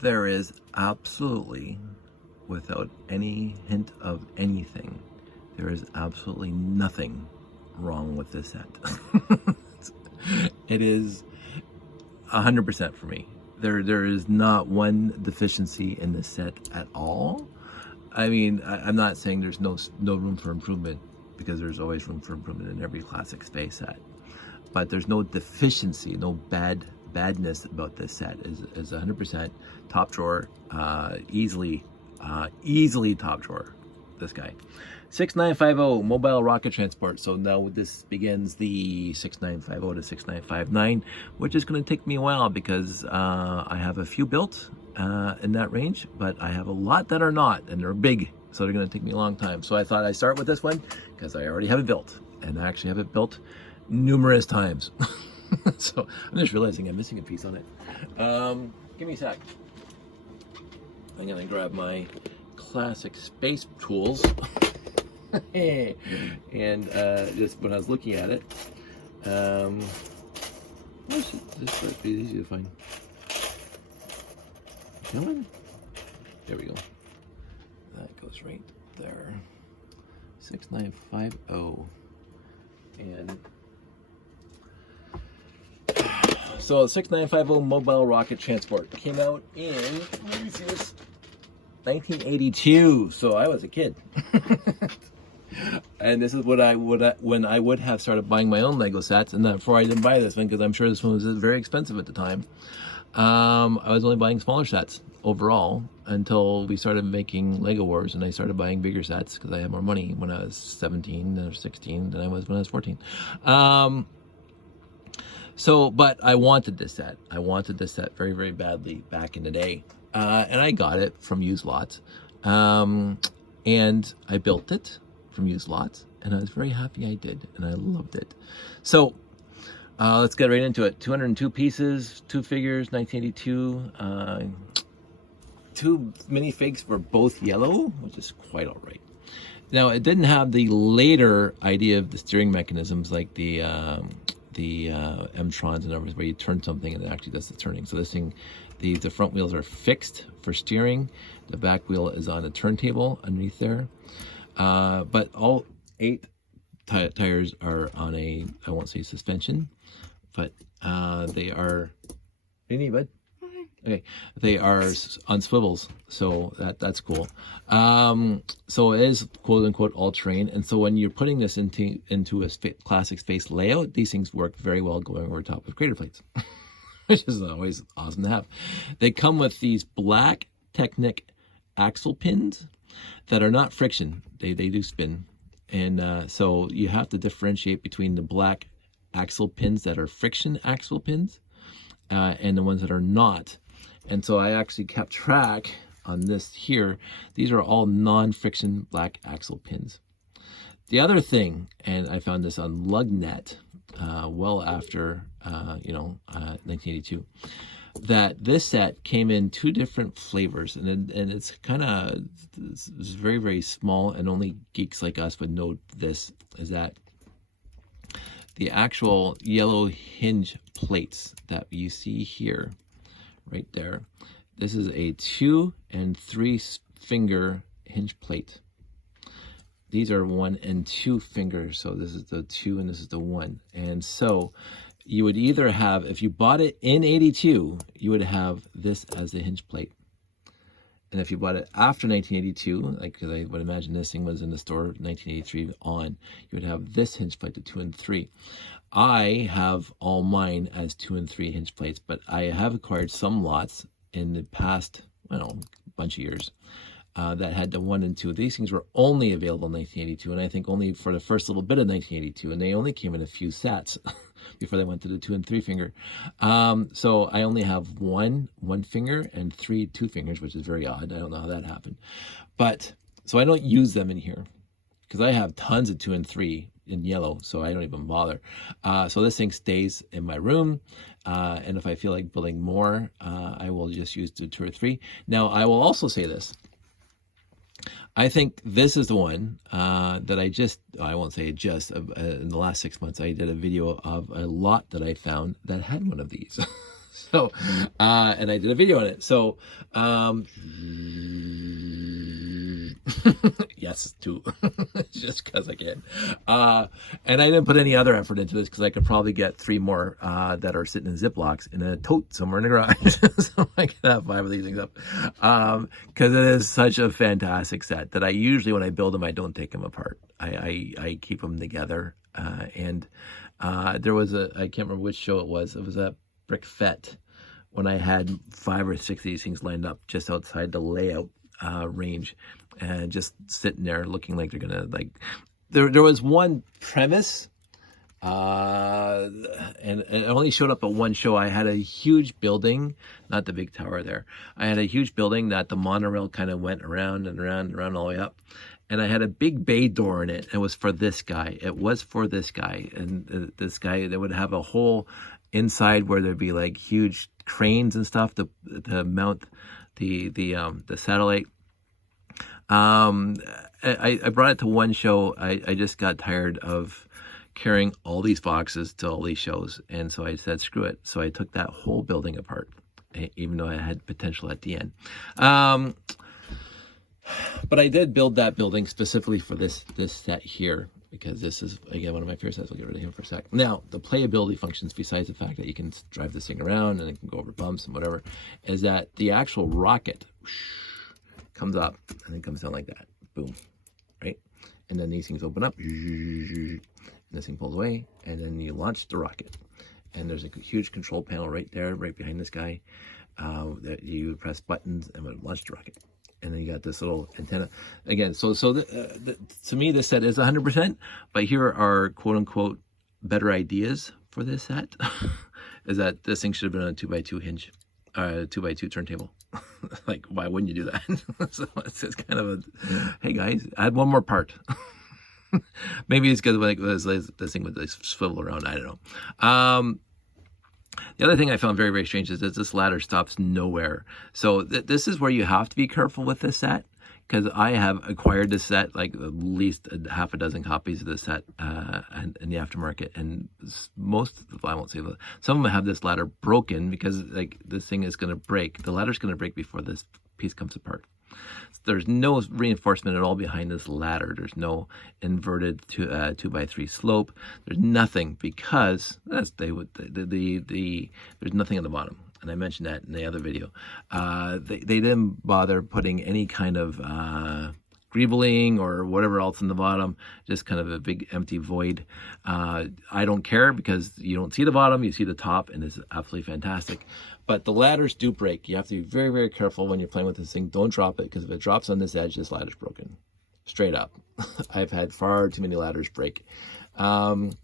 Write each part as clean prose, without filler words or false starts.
There is absolutely, without any hint of anything, there is absolutely nothing wrong with this set. It is 100% for me. There is not one deficiency in this set at all. I mean, I'm not saying there's no room for improvement, because there's always room for improvement in every classic space set. But there's no deficiency, no badness about this set. Is 100% top drawer, easily top drawer. This guy, 6950 mobile rocket transport. So now this begins the 6950 to 6959, which is going to take me a while, because I have a few built in that range, but I have a lot that are not, and they're big, so they're going to take me a long time. So I thought I'd start with this one because I already have it built, and I actually have it built numerous times. So I'm just realizing I'm missing a piece on it. Give me a sec. I'm going to grab my classic space tools. And just when I was looking at it, this might be easy to find. Coming? There we go. That goes right there. 6950. And so 6950 mobile rocket transport came out in, let me see this, 1982. So I was a kid. And this is what when I would have started buying my own Lego sets, and before I didn't buy this one because I'm sure this one was very expensive at the time. I was only buying smaller sets overall until we started making Lego Wars, and I started buying bigger sets because I had more money when I was 17 or 16 than I was when I was 14. But I wanted this set. I wanted this set very, very badly back in the day. And I got it from used lots. And I built it from used lots, and I was very happy I did, and I loved it. So let's get right into it. 202 pieces, 2 figures, 1982. 2 minifigs for both yellow, which is quite all right. Now, it didn't have the later idea of the steering mechanisms like the M-Trons and others, where you turn something and it actually does the turning. So this thing, the front wheels are fixed for steering. The back wheel is on a turntable underneath there. But all 8 tires are on a, I won't say suspension, but they are, you need, bud? Okay, they are on swivels, so that's cool. So it is quote unquote all terrain, and so when you're putting this into a classic space layout, these things work very well going over top of crater plates, which is always awesome to have. They come with these black Technic axle pins that are not friction; they do spin, and so you have to differentiate between the black axle pins that are friction axle pins and the ones that are not. And so I actually kept track on this here. These are all non-friction black axle pins. The other thing, and I found this on LugNet well after 1982, that this set came in 2 different flavors, and it's kind of, it's very, very small, and only geeks like us would know this, is that the actual yellow hinge plates that you see here, right there, this is a 2 and 3 finger hinge plate. These are 1 and 2 fingers, so this is the 2 and this is the 1. And so you would either have, if you bought it in 82, you would have this as the hinge plate. And if you bought it after 1982, like, because I would imagine this thing was in the store 1983 on, you would have this hinge plate, the 2 and 3. I have all mine as 2 and 3 hinge plates, but I have acquired some lots in the past, bunch of years that had the 1 and 2. These things were only available in 1982, and I think only for the first little bit of 1982, and they only came in a few sets before they went to the 2 and 3 finger. So I only have 1 finger and 3 2 fingers, which is very odd. I don't know how that happened. But so I don't use them in here because I have tons of 2 and 3 in yellow, so I don't even bother. So this thing stays in my room, and if I feel like building more, I will just use the 2 or 3. Now, I will also say this. I think this is the one that I won't say just, in the last 6 months, I did a video of a lot that I found that had one of these. So, and I did a video on it. So, yes, two, just because I can. And I didn't put any other effort into this because I could probably get 3 more that are sitting in Ziplocs in a tote somewhere in the garage. So I can have 5 of these things up. Because it is such a fantastic set that I usually, when I build them, I don't take them apart. I keep them together. And there was I can't remember which show it was. It was a Brick Fete when I had 5 or 6 of these things lined up just outside the layout range, and just sitting there looking like they're gonna, like, there was one premise, and it only showed up at one show. I had a huge building, not the big tower there. I had a huge building that the monorail kind of went around and around and around all the way up. And I had a big bay door in it. It was for this guy. It was for this guy. And this guy, they would have a whole inside where there'd be like huge cranes and stuff to mount the satellite. I brought it to one show. I just got tired of carrying all these boxes to all these shows. And so I said, screw it. So I took that whole building apart, even though I had potential at the end. But I did build that building specifically for this set here, because this is, again, one of my favorite sets. I'll get rid of him for a sec. Now, the playability functions, besides the fact that you can drive this thing around and it can go over bumps and whatever, is that the actual rocket comes up and then comes down like that. Boom. Right? And then these things open up. And this thing pulls away. And then you launch the rocket. And there's a huge control panel right there, right behind this guy, that you press buttons and would launch the rocket. And then you got this little antenna. Again, so to me, this set is 100%, but here are quote-unquote better ideas for this set, is that this thing should have been on a 2x2 hinge, 2x2 turntable. Like, why wouldn't you do that? So it's just kind of a, hey guys, add one more part. Maybe it's because like this thing with this swivel around, I don't know. The other thing I found very, very strange is that this ladder stops nowhere. So this is where you have to be careful with this set, because I have acquired this set, like at least a half a dozen copies of this set in the aftermarket. And most, I won't say that, some of them have this ladder broken because like this thing is going to break. The ladder's going to break before this piece comes apart. There's no reinforcement at all behind this ladder. There's no inverted 2x3 slope. There's nothing, because there's nothing on the bottom. And I mentioned that in the other video. They didn't bother putting any kind of greebling or whatever else in the bottom, just kind of a big empty void. I don't care, because you don't see the bottom, you see the top, and it's absolutely fantastic. But the ladders do break. You have to be very, very careful when you're playing with this thing. Don't drop it, because if it drops on this edge, this ladder's broken. Straight up. I've had far too many ladders break. And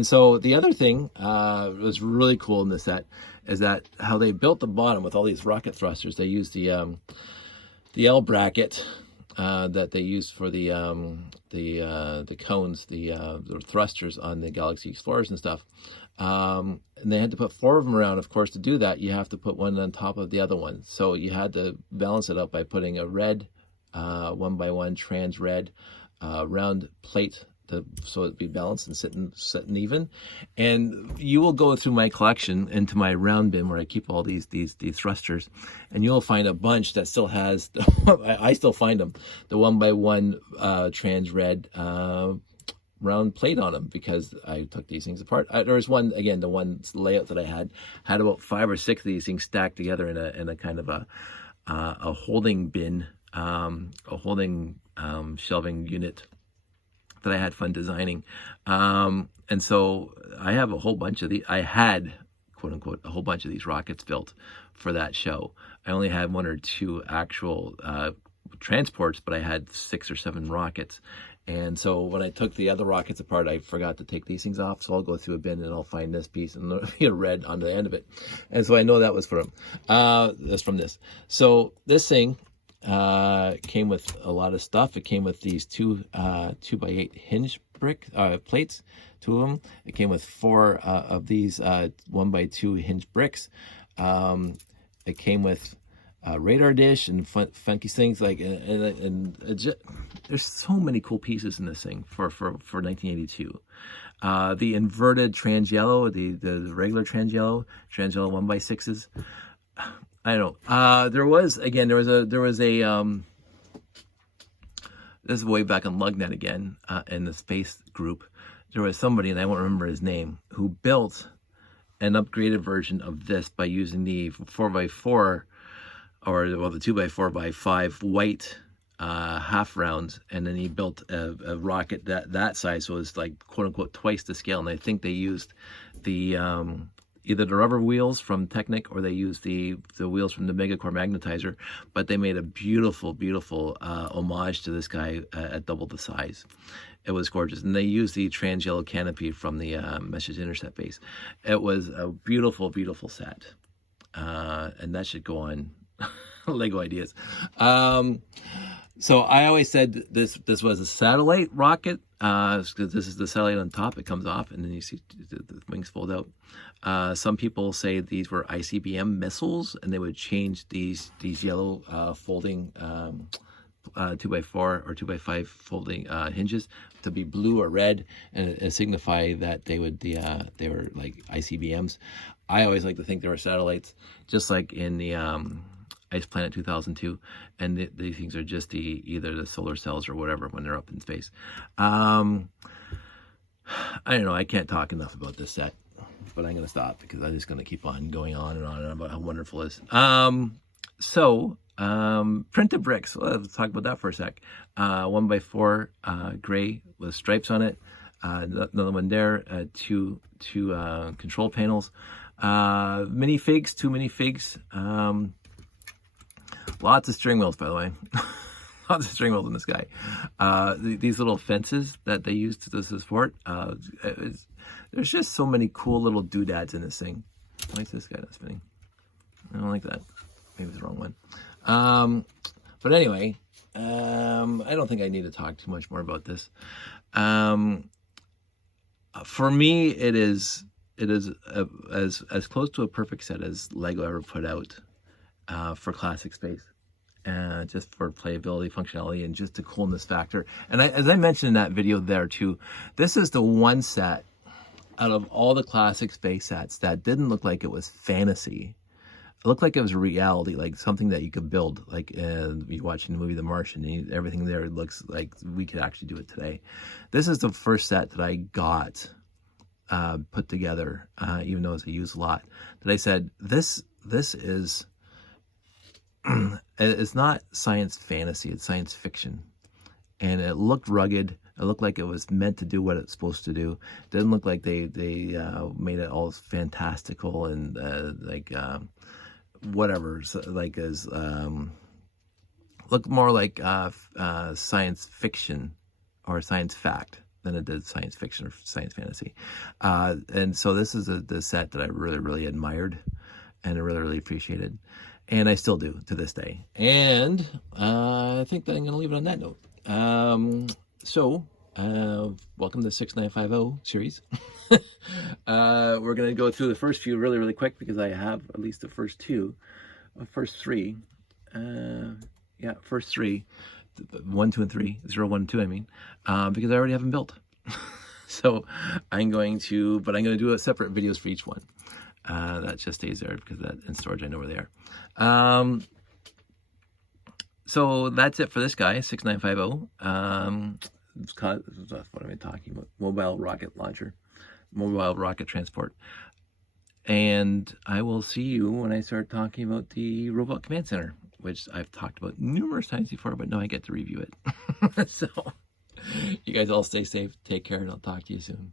so the other thing was really cool in this set is that how they built the bottom with all these rocket thrusters. They used the L bracket that they used for the cones, the thrusters on the Galaxy Explorers and stuff. And they had to put 4 of them around. Of course, to do that, you have to put one on top of the other one. So you had to balance it out by putting a red 1x1 trans red round plate so it'd be balanced and sitting even. And you will go through my collection into my round bin where I keep all these thrusters, and you'll find a bunch that still has I still find them, the 1x1 trans red round plate on them, because I took these things apart. There was one, again, the one layout that I had about 5 or 6 of these things stacked together in a kind of a holding bin, a holding shelving unit that I had fun designing. And so I have a whole bunch of I had, quote unquote, a whole bunch of these rockets built for that show. I only had 1 or 2 actual transports, but I had 6 or 7 rockets. And so when I took the other rockets apart, I forgot to take these things off. So I'll go through a bin and I'll find this piece, and there'll be a red on the end of it. And so I know that was from that's from this. So this thing came with a lot of stuff. It came with these 2x8 hinge plates, 2 of them. It came with 4 of these 1x2 hinge bricks. It came with radar dish and funky things like, there's so many cool pieces in this thing for 1982. The inverted trans-yellow, the regular trans-yellow 1x6s. I don't know. There was a this is way back on LugNet again, in the space group. There was somebody, and I won't remember his name, who built an upgraded version of this by using the 4x4, or well, the 2x4x5 white half rounds, and then he built a rocket that size, so it was like quote unquote twice the scale. And I think they used the either the rubber wheels from Technic, or they used the wheels from the Megacore magnetizer, but they made a beautiful homage to this guy at double the size. It was gorgeous, and they used the trans-yellow canopy from the Message Intercept base. It was a beautiful set, and that should go on Lego Ideas. So I always said this was a satellite rocket, because this is the satellite on top. It comes off, and then you see the wings fold out. Some people say these were ICBM missiles, and they would change these yellow folding 2x4 or 2x5 folding hinges to be blue or red, and signify that they were like ICBMs. I always like to think they were satellites, just like in the Ice Planet 2002, and these things are just either the solar cells or whatever when they're up in space. I don't know. I can't talk enough about this set, but I'm going to stop because I'm just going to keep on going on and on about how wonderful it is. Printed bricks. Let's talk about that for a sec. 1x4 gray with stripes on it. Another one there. Two control panels. Minifigs. 2 minifigs. Lots of steering wheels, by the way. Lots of steering wheels in this guy. These little fences that they use to support. There's just so many cool little doodads in this thing. Why is this guy not spinning? I don't like that. Maybe it's the wrong one. But anyway, I don't think I need to talk too much more about this. For me, it is as close to a perfect set as Lego ever put out for classic space. Just for playability, functionality, and just the coolness factor. And as I mentioned in that video there too, this is the one set out of all the classic space sets that didn't look like it was fantasy. It looked like it was reality, like something that you could build. Like you're watching the movie The Martian, and everything there looks like we could actually do it today. This is the first set that I got put together, even though it's a used lot, that I said, this is... It's not science fantasy, it's science fiction. And it looked rugged. It looked like it was meant to do what it's supposed to do. It didn't look like they made it all fantastical and whatever. So, like as looked more like science fiction or science fact than it did science fiction or science fantasy. And so this is the set that I really admired and I really appreciated. And I still do to this day. And I think that I'm going to leave it on that note. Welcome to the 6950 series. We're going to go through the first few really quick because I have at least the first three. First three. 1, 2, and 3. 0, 1, and 2, I mean. Because I already have them built. So I'm going to do a separate videos for each one. That just stays there because that in storage I know where they are. So that's it for this guy, 6950. What am I talking about? Mobile rocket launcher, mobile rocket transport. And I will see you when I start talking about the Robot Command Center, which I've talked about numerous times before, but now I get to review it. So you guys all stay safe, take care, and I'll talk to you soon.